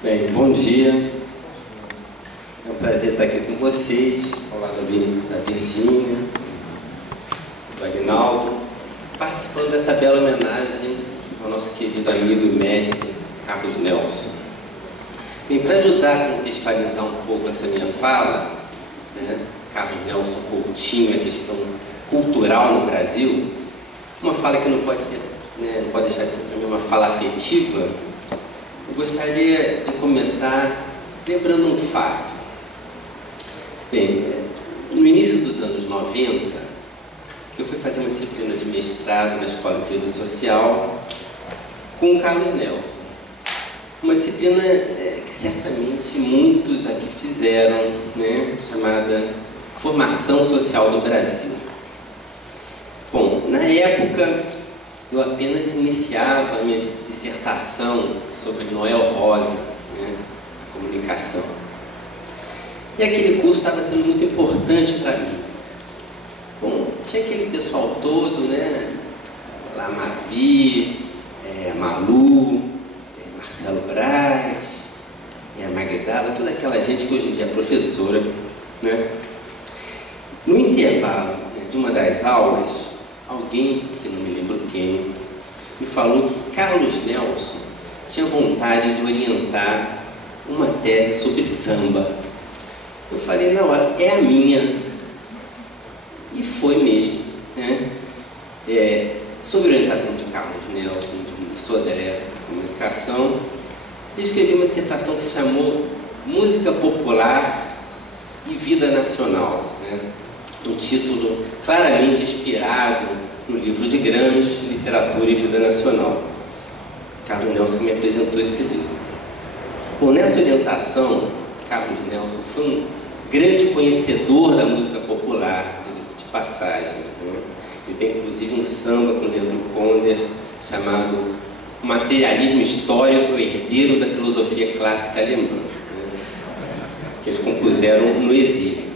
Bem, bom dia. É um prazer estar aqui com vocês, ao lado da Virgínia, do Aguinaldo, participando dessa bela homenagem ao nosso querido amigo e mestre Carlos Nelson. Bem, para ajudar a contextualizar um pouco essa minha fala, Carlos Nelson Coutinho, a questão cultural no Brasil, uma fala que não pode deixar de ser para mim uma fala afetiva. Eu gostaria de começar lembrando um fato. Bem, no início dos anos 90, eu fui fazer uma disciplina de mestrado na Escola de Serviço Social com o Carlos Nelson. Uma disciplina que certamente muitos aqui fizeram, chamada Formação Social do Brasil. Bom, na época, eu apenas iniciava a minha dissertação sobre Noel Rosa, comunicação. E aquele curso estava sendo muito importante para mim. Bom, tinha aquele pessoal todo, lá Mavi, Malu, Marcelo Braz, a Magdala, toda aquela gente que hoje em dia é professora, No intervalo de uma das aulas, alguém, que não me lembro quem, me falou que Carlos Nelson tinha vontade de orientar uma tese sobre samba. Eu falei, na hora, é a minha. E foi mesmo. Sobre orientação de Carlos Nelson, de Sodré, comunicação, eu escrevi uma dissertação que se chamou Música Popular e Vida Nacional. Um título claramente inspirado no livro de Gramsci, Literatura e Vida Nacional. Carlos Nelson me apresentou esse livro. Bom, nessa orientação, Carlos Nelson foi um grande conhecedor da música popular, diga-se de passagem. Ele tem inclusive um samba com Leandro Conder chamado Materialismo Histórico Herdeiro da Filosofia Clássica Alemã, que eles compuseram no exílio.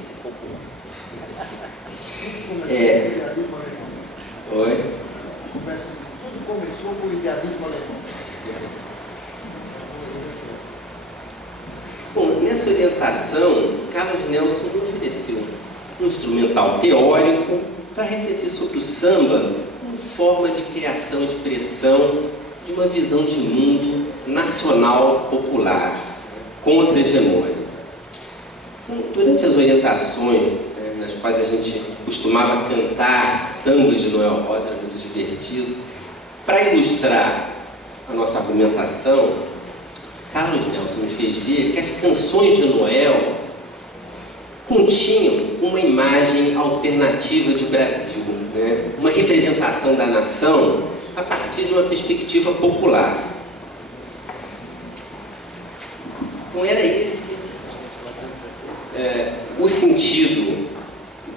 Oi? Tudo começou com o idealismo alemão. Bom, nessa orientação, Carlos Nelson me ofereceu um instrumental teórico para refletir sobre o samba como forma de criação e expressão de uma visão de mundo nacional popular, contra-hegemônica. Durante as orientações, nas quais a gente costumava cantar sambas de Noel Rosa, era muito divertido, para ilustrar a nossa argumentação, Carlos Nelson me fez ver que as canções de Noel continham uma imagem alternativa de Brasil, uma representação da nação a partir de uma perspectiva popular. Então era esse o sentido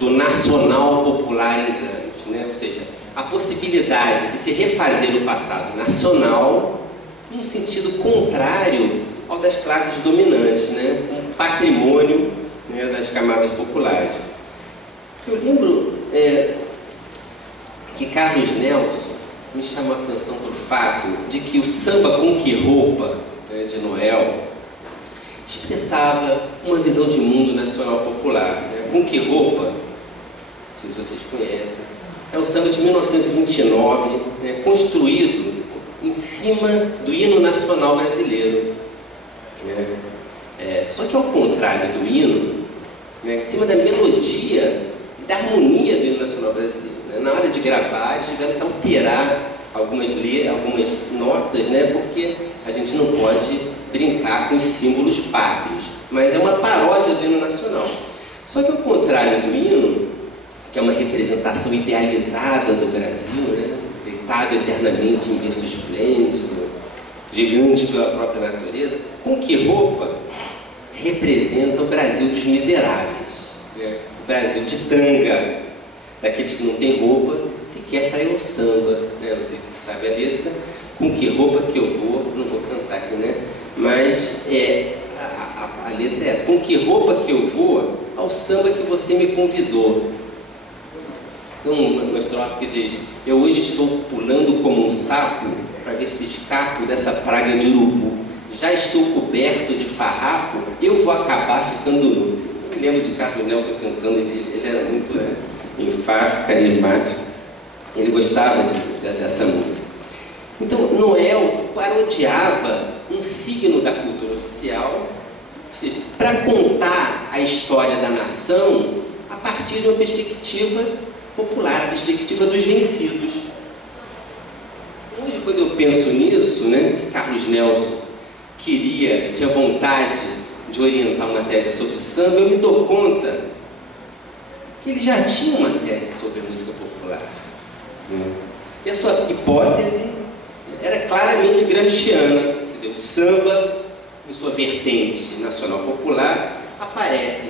do nacional popular em Gramsci, ou seja, a possibilidade de se refazer o passado nacional num sentido contrário ao das classes dominantes, um patrimônio das camadas populares. Eu lembro que Carlos Nelson me chamou a atenção pelo fato de que o samba Com Que Roupa, de Noel, expressava uma visão de mundo nacional popular. Com Que Roupa, não sei se vocês conhecem, é um samba de 1929, construído em cima do hino nacional brasileiro. Só que ao contrário do hino, em cima da melodia e da harmonia do hino nacional brasileiro. Na hora de gravar, eles tiveram que alterar algumas notas, porque a gente não pode brincar com os símbolos pátrios, mas é uma paródia do hino nacional. Só que ao contrário do hino, que é uma representação idealizada do Brasil, deitado eternamente em berço esplêndido, gigante pela própria natureza, Com Que Roupa representa o Brasil dos miseráveis, o Brasil de tanga, daqueles que não têm roupa sequer para ir ao samba, não sei se você sabe a letra, Com Que Roupa Que Eu Vou, não vou cantar aqui, mas a letra é essa: Com que roupa que eu vou ao samba que você me convidou. Então, uma estrofe que diz: eu hoje estou pulando como um sapo para ver se escapo dessa praga de urubu. já estou coberto de farrapo, eu vou acabar ficando nu. Eu me lembro de Carlos Nelson cantando, ele era muito enfático, carismático, ele gostava dessa música. Então, Noel parodiava um signo da cultura oficial, ou seja, para contar a história da nação a partir de uma perspectiva popular, a perspectiva dos vencidos. Hoje, quando eu penso nisso, né, que Carlos Nelson tinha vontade de orientar uma tese sobre samba, eu me dou conta que ele já tinha uma tese sobre música popular. E a sua hipótese era claramente gramsciana. O samba, em sua vertente nacional popular, aparece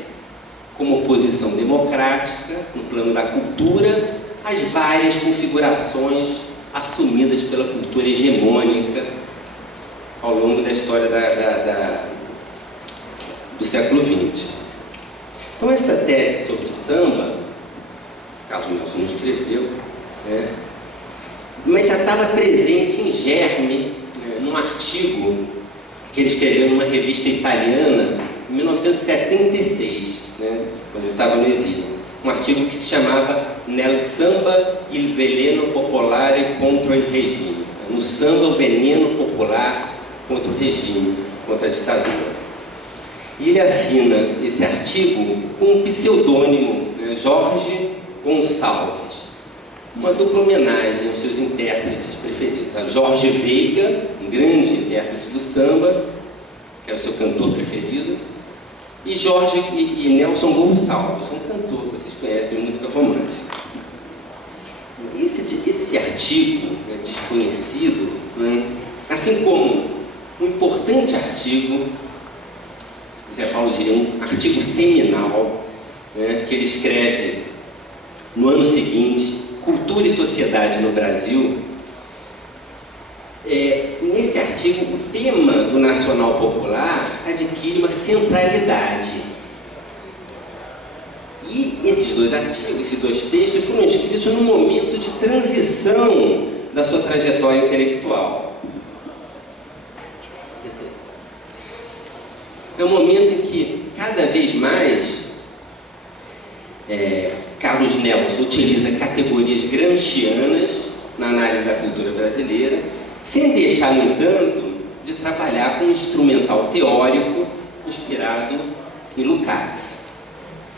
como oposição democrática, no plano da cultura, às várias configurações assumidas pela cultura hegemônica ao longo da história do século XX. Então, essa tese sobre samba, Carlos Nelson não escreveu, né, mas já estava presente em germe, né, num artigo que ele escreveu numa revista italiana em 1976, né, quando ele estava no exílio. Um artigo que se chamava Nel samba il veleno popolare contra il regime. No samba, o veneno popular contra o regime, contra a ditadura. E ele assina esse artigo com um pseudônimo, né, Jorge Gonçalves, uma dupla homenagem aos seus intérpretes preferidos, a Jorge Veiga, um grande intérprete do samba, que era o seu cantor preferido, e Nelson Gonçalves, um cantor que vocês conhecem, música romântica. Esse artigo, né, desconhecido, né, assim como um importante artigo, Zé Paulo diria, um artigo seminal, né, que ele escreve no ano seguinte, Cultura e Sociedade no Brasil. Nesse artigo, o tema do nacional popular adquire uma centralidade. E esses dois artigos, esses dois textos, foram escritos num momento de transição da sua trajetória intelectual. É um momento em que, cada vez mais, Carlos Nelson utiliza categorias gramscianas na análise da cultura brasileira, sem deixar, no entanto, de trabalhar com um instrumental teórico inspirado em Lukács.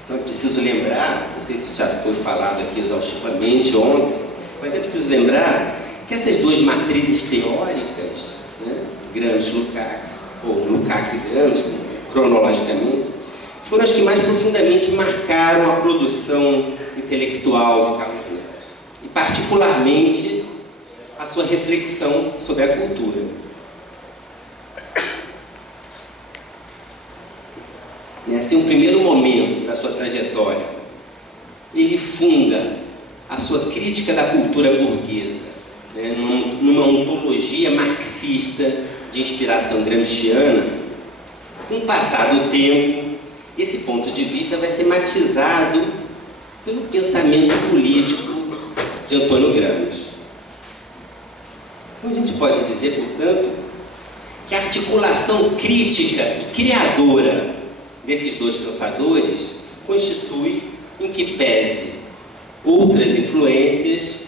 Então é preciso lembrar, não sei se já foi falado aqui exaustivamente ontem, mas é preciso lembrar que essas duas matrizes teóricas, né, Gramsci-Lukács, ou Lukács e Gramsci, cronologicamente, foram as que mais profundamente marcaram a produção intelectual de Carlos Nelson, e particularmente a sua reflexão sobre a cultura. Nesse primeiro momento da sua trajetória, ele funda a sua crítica da cultura burguesa, né, numa ontologia marxista de inspiração gramsciana. Com o passar do tempo, esse ponto de vista vai ser matizado pelo pensamento político de Antônio Gramsci. Então, a gente pode dizer, portanto, que a articulação crítica e criadora desses dois pensadores constitui, em que pese outras influências,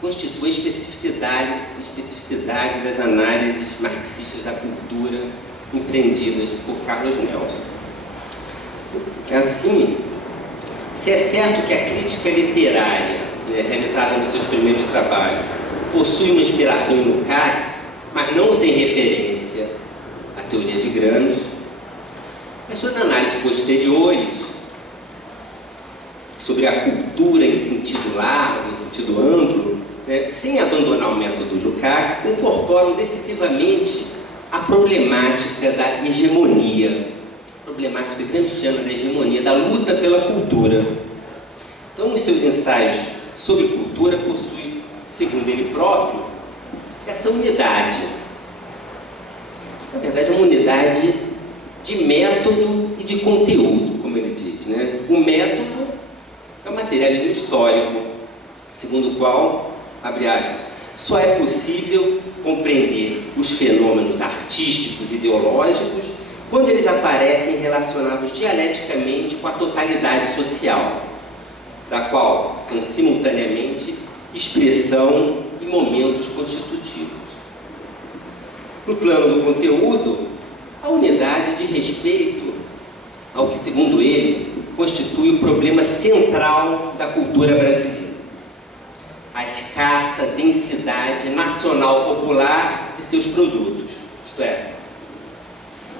constitui a especificidade das análises marxistas da cultura empreendidas por Carlos Nelson. Assim, se é certo que a crítica literária, né, realizada nos seus primeiros trabalhos, possui uma inspiração em Lukács, mas não sem referência à teoria de Gramsci, as suas análises posteriores sobre a cultura em sentido largo, em sentido amplo, né, sem abandonar o método de Lukács, incorporam decisivamente a problemática da hegemonia, problemática gramsciana da hegemonia, da luta pela cultura. Então, os seus ensaios sobre cultura possuem, segundo ele próprio, essa unidade. Na verdade, é uma unidade de método e de conteúdo, como ele diz, né? O método é o materialismo histórico, segundo o qual, abre aspas, só é possível compreender os fenômenos artísticos e ideológicos quando eles aparecem relacionados dialeticamente com a totalidade social, da qual são simultaneamente expressão e momentos constitutivos. No plano do conteúdo, a unidade de respeito ao que, segundo ele, constitui o problema central da cultura brasileira: a escassa densidade nacional popular de seus produtos, isto é,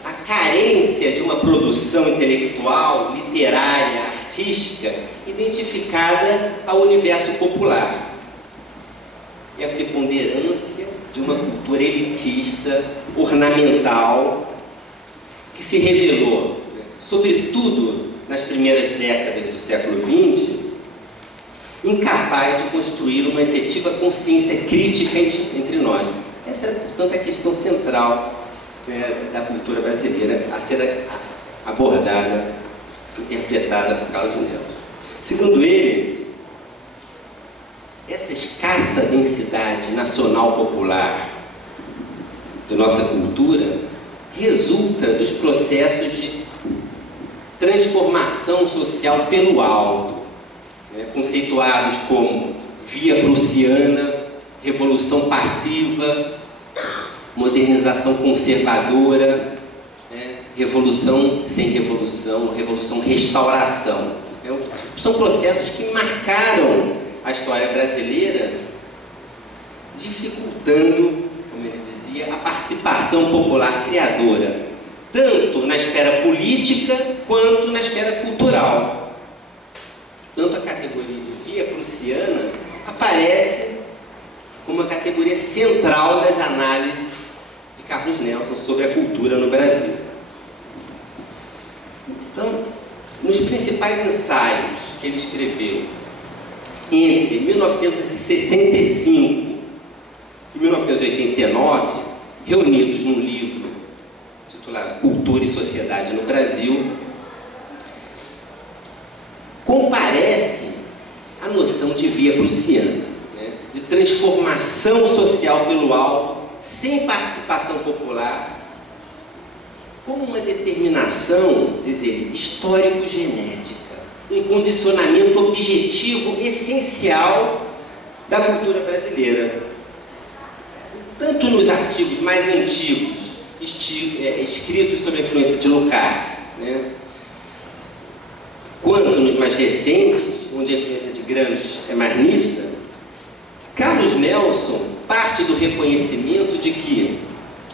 a carência de uma produção intelectual, literária, artística, identificada ao universo popular, e a preponderância de uma cultura elitista, ornamental, que se revelou, sobretudo nas primeiras décadas do século XX, incapaz de construir uma efetiva consciência crítica entre nós. Essa é, portanto, a questão central, né, da cultura brasileira a ser abordada, interpretada por Carlos Nelson. Segundo ele, essa escassa densidade nacional popular de nossa cultura resulta dos processos de transformação social pelo alto, né, conceituados como via prussiana, revolução passiva, modernização conservadora, né, revolução sem revolução, revolução restauração. São processos que marcaram a história brasileira, dificultando, como ele dizia, a participação popular criadora, tanto na esfera política quanto na esfera cultural. Tanto a categoria de via prussiana aparece como uma categoria central das análises de Carlos Nelson sobre a cultura no Brasil. Então, nos principais ensaios que ele escreveu entre 1965 e 1989, reunidos num livro titulado Cultura e Sociedade no Brasil, comparece a noção de via prussiana, né, de transformação social pelo alto, sem participação popular, como uma determinação, diz ele, histórico-genética, um condicionamento objetivo essencial da cultura brasileira. Tanto nos artigos mais antigos, escritos sobre a influência de Lukács, né, quanto nos mais recentes, onde a influência de Gramsci é mais nítida, Carlos Nelson parte do reconhecimento de que,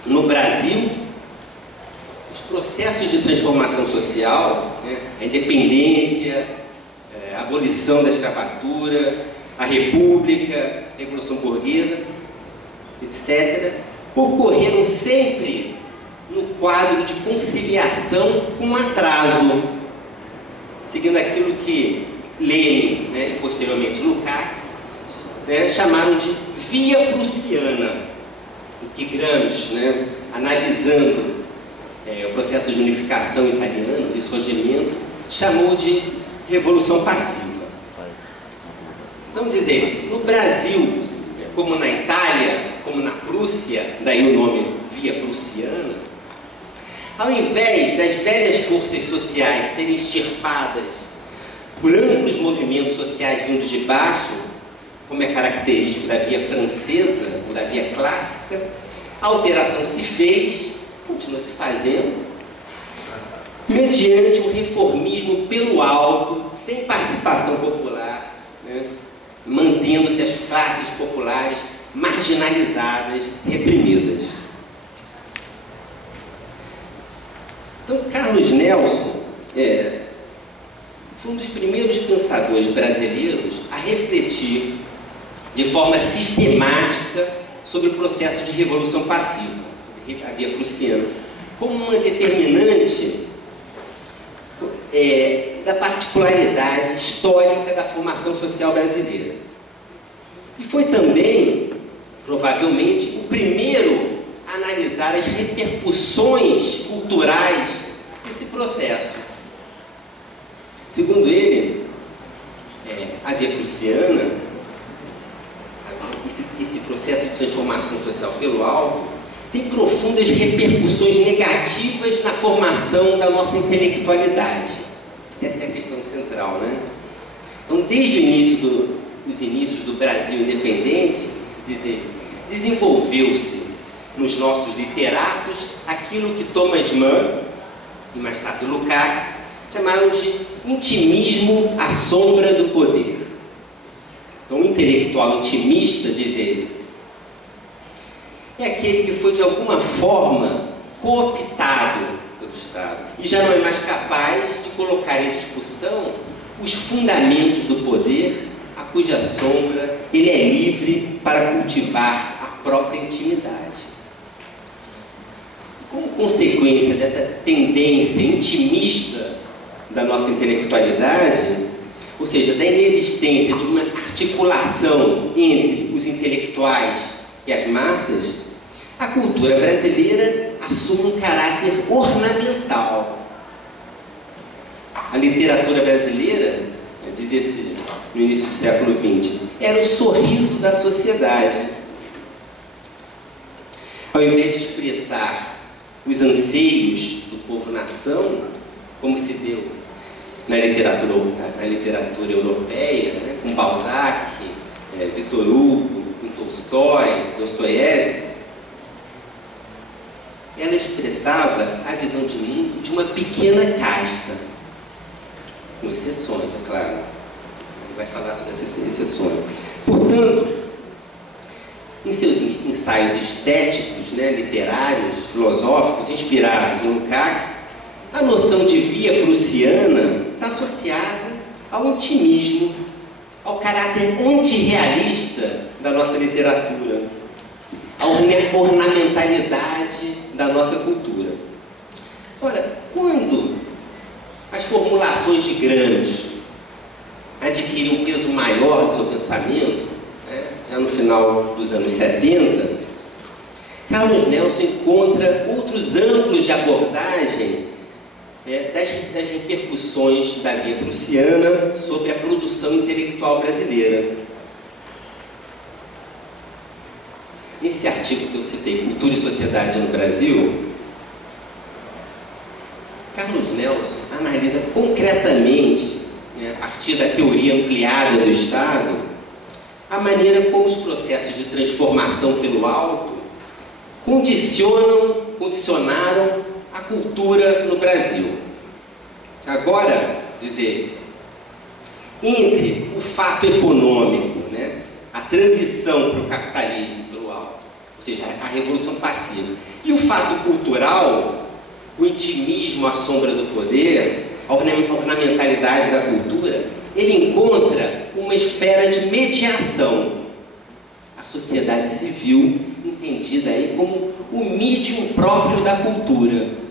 no Brasil, os processos de transformação social, né, a independência, a abolição da escravatura, a república, a revolução burguesa, etc., ocorreram sempre no quadro de conciliação com atraso, seguindo aquilo que Lenin, né, e posteriormente Lukács, né, chamaram de via prussiana, e que Gramsci, né, analisando o processo de unificação italiano, de surgimento, chamou de revolução passiva. Então, dizer, no Brasil, como na Itália, como na Prússia, daí o nome via prussiana, ao invés das velhas forças sociais serem extirpadas por amplos movimentos sociais vindos de baixo, como é característico da via francesa ou da via clássica, a alteração se fez, continua se fazendo, mediante um reformismo pelo alto, sem participação popular, né, mantendo-se as classes populares marginalizadas, reprimidas. Então, Carlos Nelson foi um dos primeiros pensadores brasileiros a refletir de forma sistemática sobre o processo de revolução passiva, a via prussiana, como uma determinante da particularidade histórica da formação social brasileira. E foi também, provavelmente, o primeiro a analisar as repercussões culturais desse processo. Segundo ele, a via prussiana, esse processo de transformação social pelo alto, tem profundas repercussões negativas na formação da nossa intelectualidade. Essa é a questão central, né? Então, desde os inícios do Brasil independente, desenvolveu-se nos nossos literatos aquilo que Thomas Mann e mais tarde Lukács chamaram de intimismo à sombra do poder. Então, o intelectual intimista, diz ele, é aquele que foi de alguma forma cooptado pelo Estado e já não é mais capaz de colocar em discussão os fundamentos do poder a cuja sombra ele é livre para cultivar a própria intimidade. Como consequência dessa tendência intimista da nossa intelectualidade, ou seja, da inexistência de uma articulação entre os intelectuais e as massas, a cultura brasileira assume um caráter ornamental. A literatura brasileira, diz-se no início do século XX, era o sorriso da sociedade. Ao invés de expressar os anseios do povo-nação, como se deu na literatura europeia, né, com Balzac, Victor Hugo, com Tolstói, Dostoiévski, ela expressava a visão de mundo de uma pequena casta, com exceções, é claro. Ele vai falar sobre essas exceções. Portanto, em seus ensaios estéticos, né, literários, filosóficos, inspirados em Lukács, a noção de via prussiana está associada ao intimismo, ao caráter antirrealista da nossa literatura, à ornamentalidade da nossa cultura. Ora, quando as formulações de Gramsci adquirem um peso maior no seu pensamento, né, já no final dos anos 70, Carlos Nelson encontra outros ângulos de abordagem das repercussões da via prussiana sobre a produção intelectual brasileira. Nesse artigo que eu citei, Cultura e Sociedade no Brasil, Carlos Nelson analisa concretamente, né, a partir da teoria ampliada do Estado, a maneira como os processos de transformação pelo alto condicionaram a cultura no Brasil. Agora, diz ele, entre o fato econômico, né, a transição para o capitalismo pelo alto, ou seja, a revolução passiva, e o fato cultural, o intimismo à sombra do poder, a ornamentalidade da cultura, ele encontra uma esfera de mediação. A sociedade civil, entendida aí como o medium próprio da cultura.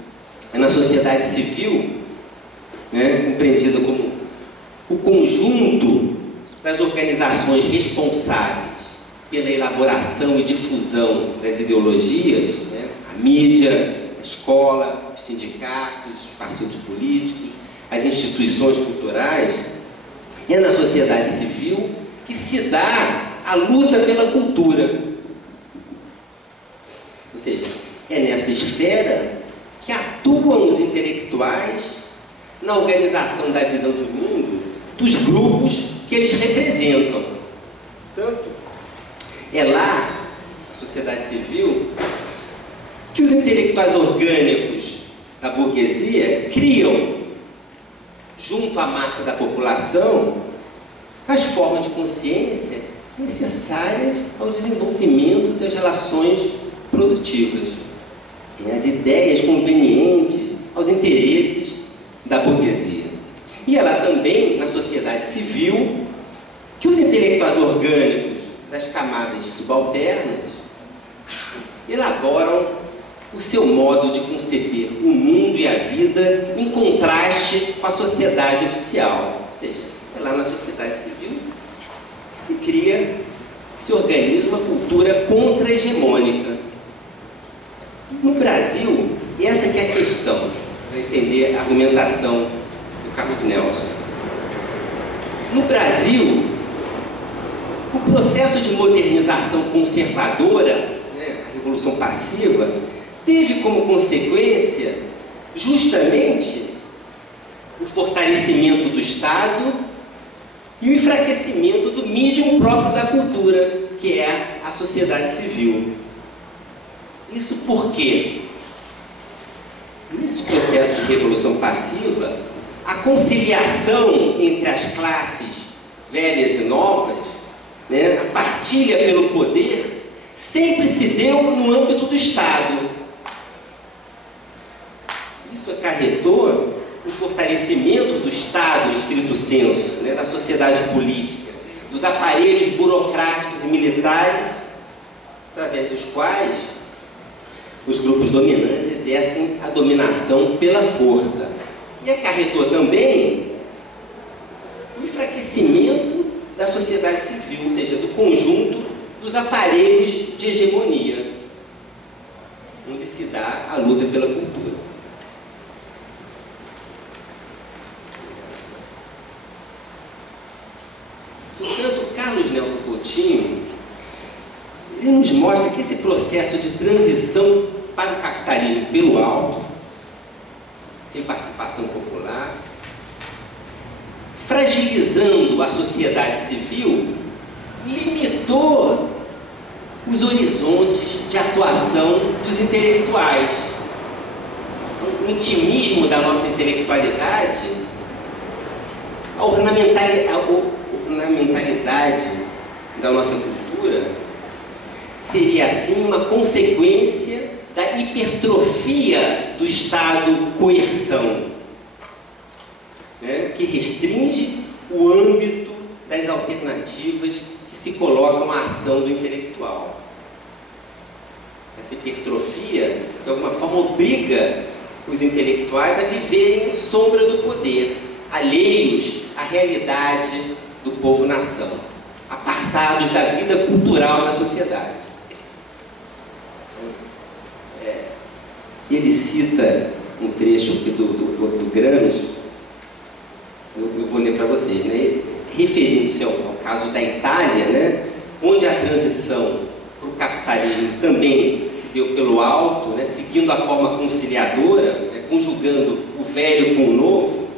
É na sociedade civil, né, compreendida como o conjunto das organizações responsáveis pela elaboração e difusão das ideologias, né, a mídia, a escola, os sindicatos, os partidos políticos, as instituições culturais. É na sociedade civil que se dá a luta pela cultura. Ou seja, é nessa esfera que atuam os intelectuais na organização da visão de mundo dos grupos que eles representam. Portanto, é lá, na sociedade civil, que os intelectuais orgânicos da burguesia criam, junto à massa da população, as formas de consciência necessárias ao desenvolvimento das relações produtivas, as ideias convenientes aos interesses da burguesia. E é lá também, na sociedade civil, que os intelectuais orgânicos das camadas subalternas elaboram o seu modo de conceber o mundo e a vida em contraste com a sociedade oficial. Ou seja, é lá na sociedade civil que se cria, se organiza uma cultura contra-hegemônica. No Brasil, essa que é a questão, para entender a argumentação do Carlos Nelson. No Brasil, o processo de modernização conservadora, né, a Revolução Passiva, teve como consequência justamente o fortalecimento do Estado e o enfraquecimento do medium próprio da cultura, que é a sociedade civil. Isso porque, nesse processo de revolução passiva, a conciliação entre as classes velhas e novas, né, a partilha pelo poder, sempre se deu no âmbito do Estado. Isso acarretou o fortalecimento do Estado, em estrito senso, né, da sociedade política, dos aparelhos burocráticos e militares, através dos quais os grupos dominantes exercem a dominação pela força. E acarretou também o enfraquecimento da sociedade civil, ou seja, do conjunto dos aparelhos de hegemonia, onde se dá a luta pela cultura. Portanto, Carlos Nelson Coutinho, ele nos mostra que esse processo de transição para o capitalismo pelo alto, sem participação popular, fragilizando a sociedade civil, limitou os horizontes de atuação dos intelectuais. O intimismo da nossa intelectualidade, a ornamentalidade da nossa cultura, seria assim uma consequência da hipertrofia do Estado coerção, né, que restringe o âmbito das alternativas que se colocam à ação do intelectual. Essa hipertrofia, de alguma forma, obriga os intelectuais a viverem à sombra do poder, alheios à realidade do povo-nação, apartados da vida cultural da sociedade. Ele cita um trecho aqui do Gramsci, eu vou ler para vocês, né? Referindo-se ao caso da Itália, né? Onde a transição para o capitalismo também se deu pelo alto, né? Seguindo a forma conciliadora, né? Conjugando o velho com o novo.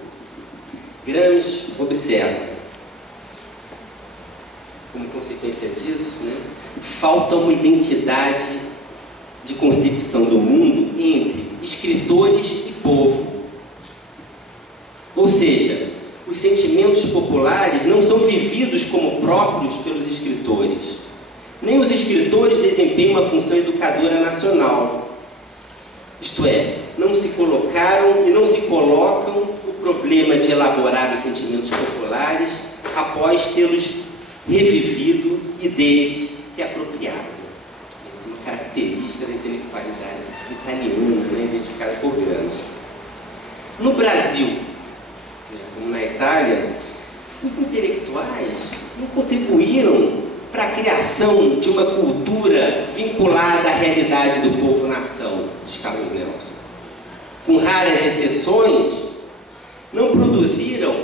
Gramsci observa, como consequência disso, né? Falta uma identidade de concepção do mundo entre escritores e povo. Ou seja, os sentimentos populares não são vividos como próprios pelos escritores. Nem os escritores desempenham uma função educadora nacional. Isto é, não se colocaram e não se colocam o problema de elaborar os sentimentos populares após tê-los revivido e deles se apropriado. Essa é uma característica da intelectualidade italiana, né, identificada por Gramsci. No Brasil, como na Itália, os intelectuais não contribuíram para a criação de uma cultura vinculada à realidade do povo-nação, diz Carlos Nelson. Com raras exceções, não produziram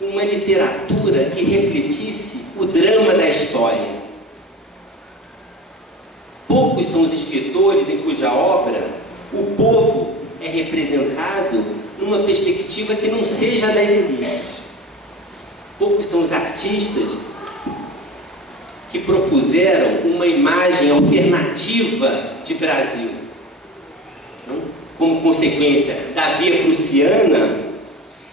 uma literatura que refletisse o drama da história. Poucos são os escritores em cuja obra o povo é representado numa perspectiva que não seja das elites. Poucos são os artistas que propuseram uma imagem alternativa de Brasil. Como consequência da via prussiana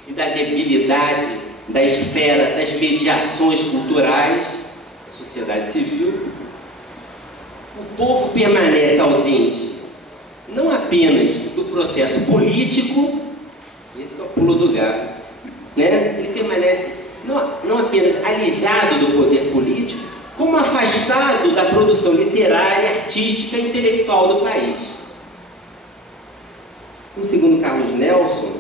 e da debilidade da esfera das mediações culturais da sociedade civil, o povo permanece ausente, não apenas do processo político, esse é o pulo do gato, né? Ele permanece não apenas alijado do poder político, como afastado da produção literária, artística e intelectual do país. Segundo Carlos Nelson,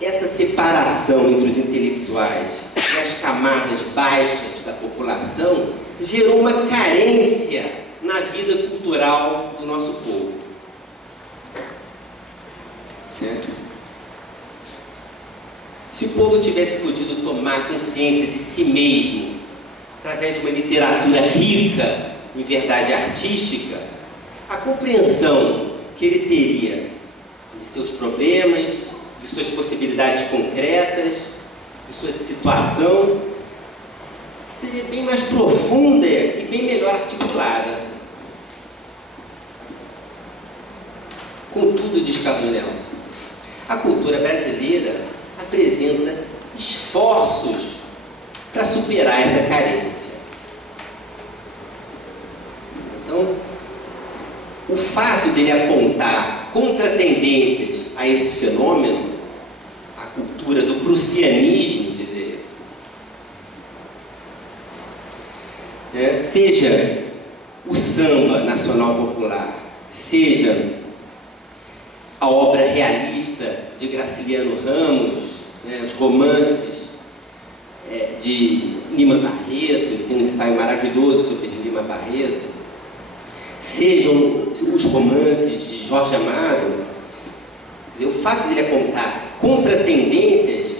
essa separação entre os intelectuais e as camadas baixas da população gerou uma carência na vida cultural do nosso povo. Se o povo tivesse podido tomar consciência de si mesmo através de uma literatura rica em verdade artística, a compreensão que ele teria de seus problemas, de suas possibilidades concretas, de sua situação, seria bem mais profunda e bem melhor articulada. Contudo, diz Carlos Nelson, a cultura brasileira apresenta esforços para superar essa carência. Então, o fato dele apontar contratendências a esse fenômeno, a cultura do prussianismo, dizer, seja o samba nacional popular, seja a obra realista de Graciliano Ramos, os romances de Lima Barreto, ele tem um ensaio maravilhoso sobre Lima Barreto, sejam os romances de Jorge Amado, o fato de ele apontar contratendências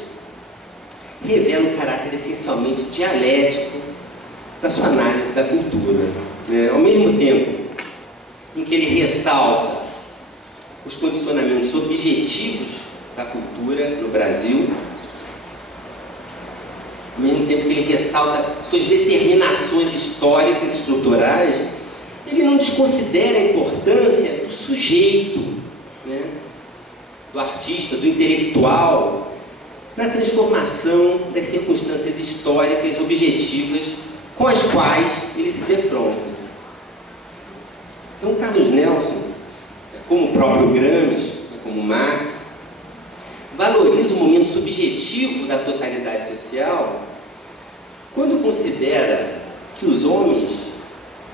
revela o caráter essencialmente dialético da sua análise da cultura. Ao mesmo tempo em que ele ressalta os condicionamentos objetivos da cultura no Brasil, ao mesmo tempo que ele ressalta suas determinações históricas e estruturais, ele não desconsidera a importância do sujeito, do artista, do intelectual, na transformação das circunstâncias históricas objetivas com as quais ele se defronta. Então, Carlos Nelson, como o próprio Gramsci, como Marx, valoriza o momento subjetivo da totalidade social quando considera que os homens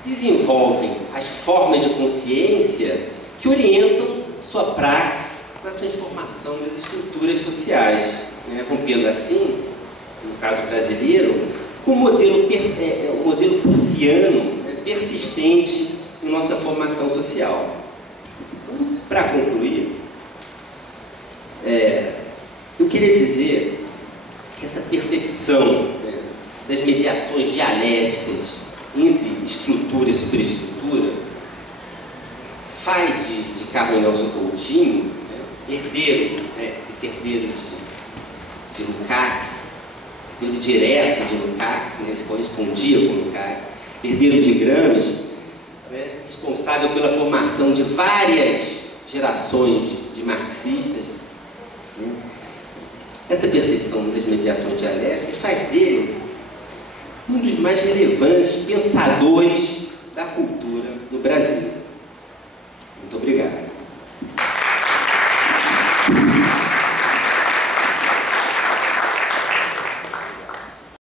desenvolvem as formas de consciência que orientam sua praxe na transformação das estruturas sociais, rompendo assim, no caso brasileiro, com o modelo prussiano persistente em nossa formação social. Para concluir, eu queria dizer que essa percepção das mediações dialéticas entre estrutura e superestrutura faz de Carlos Nelson Coutinho, esse herdeiro de Lukács, herdeiro direto de Lukács, se correspondia com Lukács, herdeiro de Gramsci, responsável pela formação de várias gerações de marxistas. Essa percepção das mediações dialéticas faz dele um dos mais relevantes pensadores da cultura no Brasil. Muito obrigado.